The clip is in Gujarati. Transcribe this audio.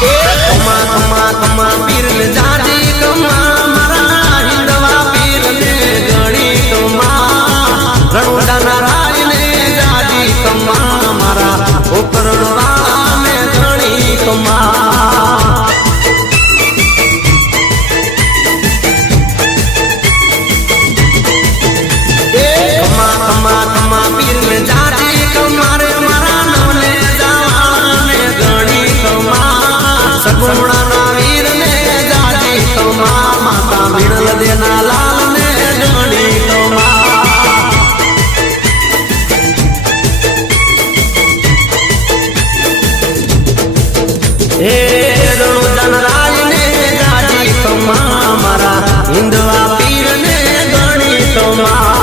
કમા કમા કમા પીર ને જાજી કમા મારા હિંદવા પીર ને ગણી કમા રણુડાના રાય ને જાજી કમા મારા ઓકરણ વાળા ને ગણી કમા કમા કમા પીર ને જાજી કમા રે મારા નવને જાવાળા ને ગણી કમા સગુણાના વીર ને જાજી કમા માતા મિણલ દેના લાલ ને ગણી કમા હે રણુજન રાય ને જાજી કમા મારા હિંદવા પીર ને ગણી કમા